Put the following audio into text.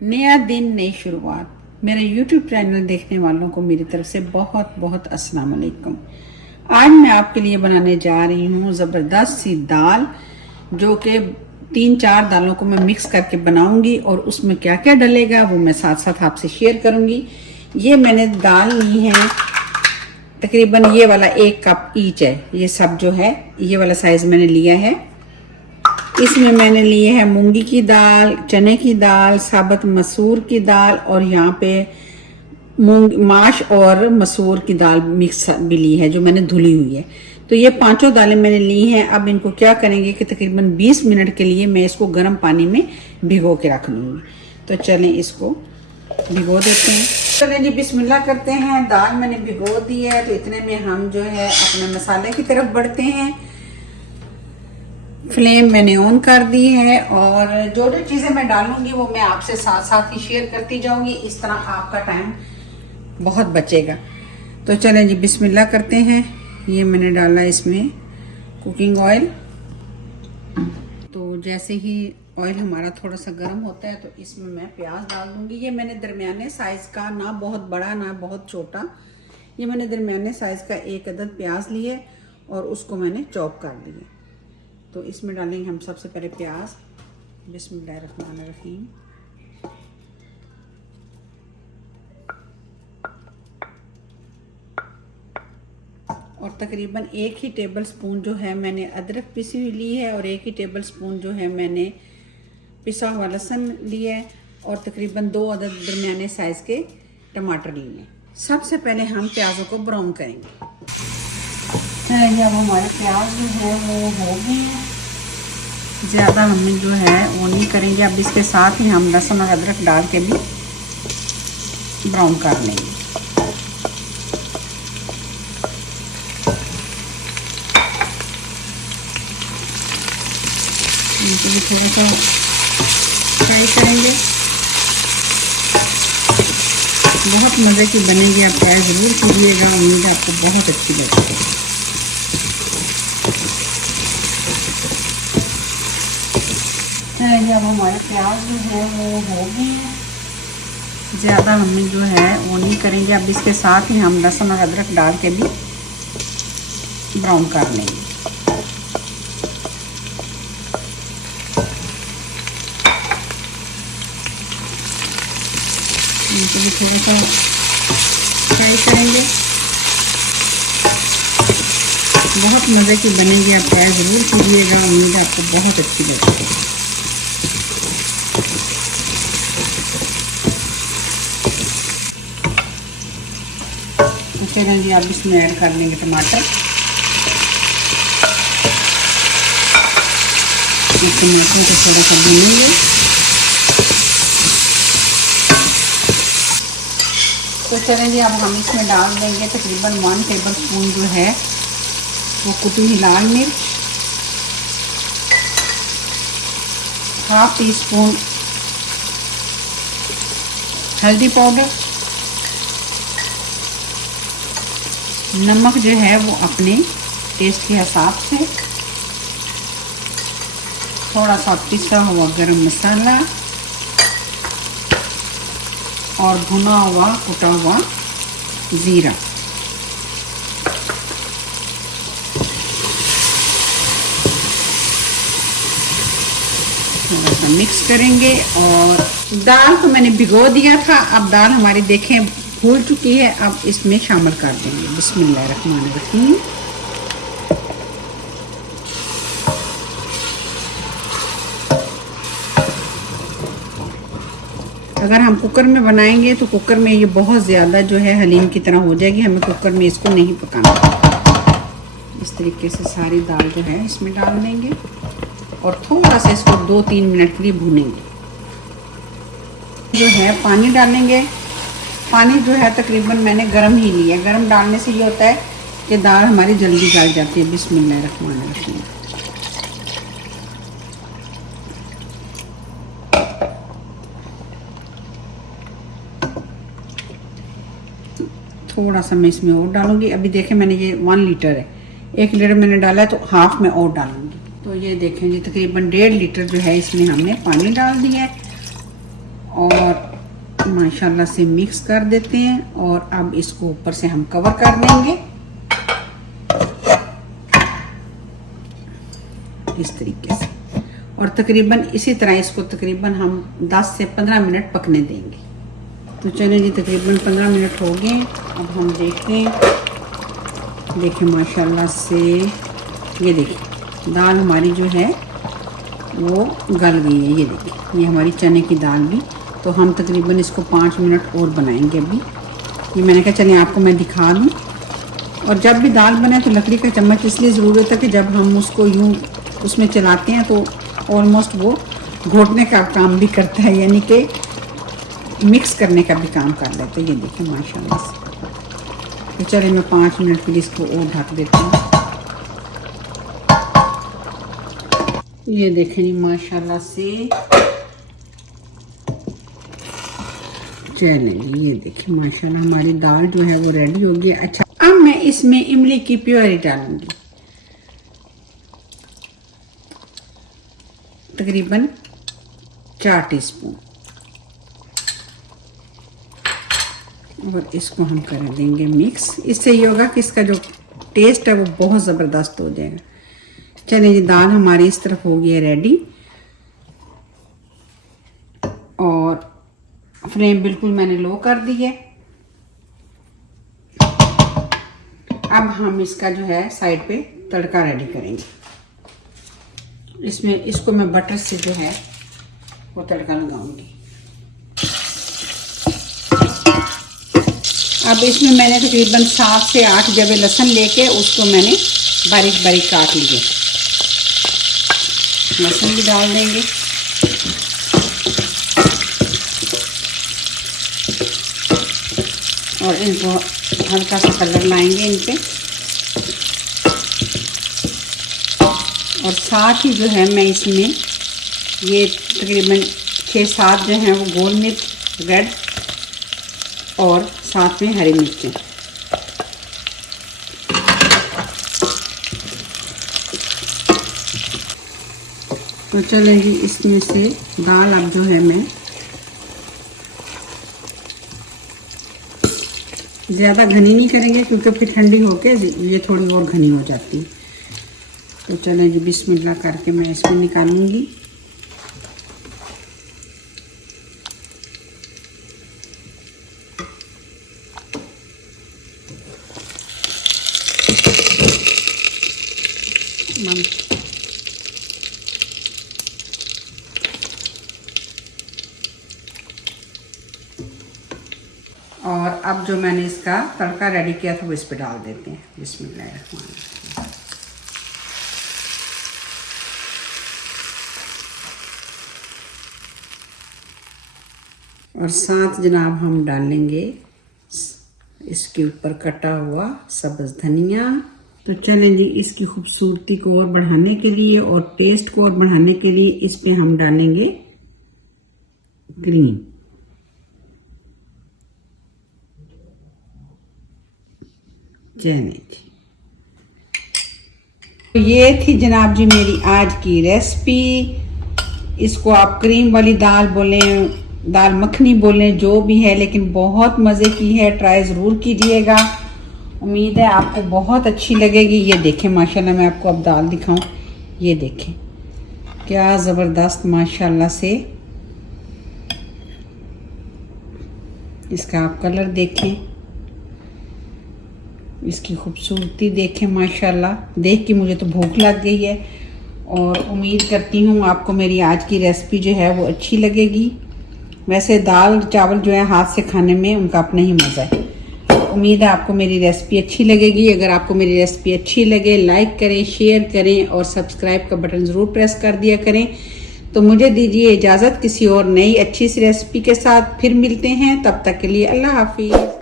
नया दिन, नई शुरुआत। मेरे YouTube चैनल देखने वालों को मेरी तरफ से बहुत बहुत अस्सलाम वालेकुम। आज मैं आपके लिए बनाने जा रही हूँ ज़बरदस्त सी दाल, जो कि 3-4 दालों को मैं मिक्स करके बनाऊंगी और उसमें क्या क्या डलेगा वो मैं साथ साथ आपसे शेयर करूंगी। ये मैंने दाल ली है, तकरीबन ये वाला 1 कप ईच है। ये सब जो है ये वाला साइज मैंने लिया है। इसमें मैंने लिए है मूंगी की दाल, चने की दाल, साबुत मसूर की दाल और यहाँ पे माश और मसूर की दाल मिक्स भी ली है, जो मैंने धुली हुई है। तो ये 5 दालें मैंने ली हैं। अब इनको क्या करेंगे कि तकरीबन 20 मिनट के लिए मैं इसको गर्म पानी में भिगो के रख लूँगी। तो चलें इसको भिगो देते हैं। चलें जी, बिस्मिल्लाह करते हैं। दाल मैंने भिगो दी है, तो इतने में हम जो है अपने मसाले की तरफ बढ़ते हैं। फ्लेम मैंने ऑन कर दी है और जो जो चीज़ें मैं डालूंगी वो मैं आपसे साथ साथ ही शेयर करती जाऊंगी। इस तरह आपका टाइम बहुत बचेगा। तो चलें जी, बिस्मिल्लाह करते हैं। ये मैंने डाला इसमें कुकिंग ऑयल। तो जैसे ही ऑयल हमारा थोड़ा सा गर्म होता है तो इसमें मैं प्याज डाल दूंगी। ये मैंने दरमियाने साइज़ का, ना बहुत बड़ा ना बहुत छोटा, ये मैंने दरमियाने साइज़ का 1 अदद प्याज लिए और उसको मैंने चॉप कर लिया। तो इसमें डालेंगे हम सबसे पहले प्याज। बिस्मिल्लाहिर्रहमानिर्रहीम। और तकरीबन 1 ही टेबल स्पून जो है मैंने अदरक पिसी हुई ली है और 1 ही टेबल स्पून जो है मैंने पिसा हुआ लहसुन लिया है और तकरीबन 2 अदद दरमियाने साइज़ के टमाटर लिए। सबसे पहले हम प्याज़ों को ब्राउन करेंगे। अब हमारे प्याज जो है वो हो गए हैं, ज़्यादा हमें जो है वो नहीं करेंगे। अब इसके साथ ही हम लहसुन और अदरक डाल के भी ब्राउन कर लेंगे। इनको भी थोड़ा सा फ्राई करेंगे। बहुत मज़े की बनेगी, आप ट्राई ज़रूर कीजिएगा। उम्मीद है आपको बहुत अच्छी लगेगी। अब हमारे प्याज जो है वो हो गए हैं, ज़्यादा हमें जो है वो नहीं करेंगे। अब इसके साथ ही हम लहसुन और अदरक डाल के भी ब्राउन कर लेंगे। इनको भी थोड़ा सा फ्राई करेंगे। बहुत मज़े की बनेगी, आप ट्राई ज़रूर कीजिएगा। उम्मीद है आपको बहुत अच्छी लगेगी। चलें जी, अब इसमें ऐड कर लेंगे टमाटर। इस टमाटर को थोड़ा सा भूनेंगे। तो चलें जी, अब हम इसमें डाल देंगे तकरीबन 1 टेबल स्पून जो है वो कुटी हुई लाल मिर्च, 1/2 टीस्पून हल्दी पाउडर, नमक जो है वो अपने टेस्ट के हिसाब से, थोड़ा सा पिसा हुआ गरम मसाला और भुना हुआ कुटा हुआ ज़ीरा। थोड़ा सा मिक्स करेंगे। और दाल को मैंने भिगो दिया था। अब दाल हमारी देखें फूल चुकी है। अब इसमें शामिल कर देंगे। बिस्मिल्लाहिर्रहमानिर्रहीम। अगर हम कुकर में बनाएंगे तो कुकर में ये बहुत ज़्यादा जो है हलीम की तरह हो जाएगी। हमें कुकर में इसको नहीं पकाना। इस तरीके से सारी दाल जो है इसमें डाल देंगे और थोड़ा सा इसको 2-3 मिनट के लिए भूनेंगे। जो है पानी डालेंगे। पानी जो है तकरीबन मैंने गर्म ही लिया। गर्म डालने से ये होता है कि दाल हमारी जल्दी गल जाती है। बिस्मिल्लाहिर्रहमानिर्रहीम। थोड़ा सा मैं इसमें और डालूंगी। अभी देखें मैंने ये 1 लीटर है, 1 लीटर मैंने डाला है तो हाफ में और डालूंगी। तो ये देखें जी तकरीबन 1.5 लीटर जो है इसमें हमने पानी डाल दिया है और माशाल्लाह से मिक्स कर देते हैं। और अब इसको ऊपर से हम कवर कर देंगे इस तरीके से, और तकरीबन इसी तरह इसको तकरीबन हम 10 से 15 मिनट पकने देंगे। तो चलें जी तकरीबन 15 मिनट हो गए। अब हम देखें माशाल्लाह से ये देखिए दाल हमारी जो है वो गल गई है। ये देखिए ये हमारी चने की दाल भी। तो हम तकरीबन इसको 5 मिनट और बनाएंगे अभी। ये मैंने कहा चलिए आपको मैं दिखा दूँ। और जब भी दाल बने तो लकड़ी का चम्मच इसलिए ज़रूरत है कि जब हम उसको यूँ उसमें चलाते हैं तो ऑलमोस्ट वो घोटने का काम भी करता है, यानी कि मिक्स करने का भी काम कर लेते हैं। ये देखिए माशाल्लाह से। तो चलिए मैं 5 मिनट के लिए इसको और ढक देती हूँ। ये देखें जी माशाल्लाह से। चलें ये देखिए माशाल्लाह हमारी दाल जो है वो रेडी हो गई। अच्छा अब मैं इसमें इमली की प्योरी डालूंगी तकरीबन 4 टीस्पून, और इसको हम कर देंगे मिक्स। इससे ये होगा कि इसका जो टेस्ट है वो बहुत ज़बरदस्त हो जाएगा। चलिए जी दाल हमारी इस तरफ हो गई है रेडी, और फ्लेम बिल्कुल मैंने लो कर दी है। अब हम इसका जो है साइड पे तड़का रेडी करेंगे। इसमें इसको मैं बटर से जो है वो तड़का लगाऊंगी। अब इसमें मैंने तकरीबन 7 से 8 जबे लहसुन लेके उसको मैंने बारीक बारीक काट लिए। लहसुन भी डाल देंगे, और इनको हल्का सा कलर लाएंगे इन पे। और साथ ही जो है मैं इसमें ये तकरीबन 6-7 जो हैं वो गोल मिर्च रेड, और साथ में हरी मिर्चें। तो चले जी इसमें से दाल अब जो है मैं ज़्यादा घनी नहीं करेंगे क्योंकि फिर ठंडी होके ये थोड़ी और घनी हो जाती है। तो चलें जी बिस्मिल्लाह करके मैं इसको निकालूंगी। और अब जो मैंने इसका तड़का रेडी किया था वो इस पे डाल देते हैं। बिस्मिल्लाहिर्रहमानिर्रहीम। और साथ जनाब हम डालेंगे इसके ऊपर कटा हुआ सब्ज़ धनिया। तो चलें जी इसकी खूबसूरती को और बढ़ाने के लिए और टेस्ट को और बढ़ाने के लिए इस पे हम डालेंगे क्रीम। चलें जी तो ये थी जनाब जी मेरी आज की रेसिपी। इसको आप क्रीम वाली दाल बोलें, दाल मखनी बोलें, जो भी है, लेकिन बहुत मज़े की है। ट्राई ज़रूर कीजिएगा, उम्मीद है आपको बहुत अच्छी लगेगी। ये देखें माशाल्लाह, मैं आपको अब दाल दिखाऊं। ये देखें क्या ज़बरदस्त माशाल्लाह से इसका आप कलर देखें, इसकी खूबसूरती देखें माशाल्लाह। देख के मुझे तो भूख लग गई है, और उम्मीद करती हूँ आपको मेरी आज की रेसिपी जो है वो अच्छी लगेगी। वैसे दाल चावल जो है हाथ से खाने में उनका अपना ही मज़ा है। उम्मीद है आपको मेरी रेसिपी अच्छी लगेगी। अगर आपको मेरी रेसिपी अच्छी लगे लाइक करें, शेयर करें, और सब्सक्राइब का बटन ज़रूर प्रेस कर दिया करें। तो मुझे दीजिए इजाज़त, किसी और नई अच्छी सी रेसिपी के साथ फिर मिलते हैं। तब तक के लिए अल्लाह हाफिज़।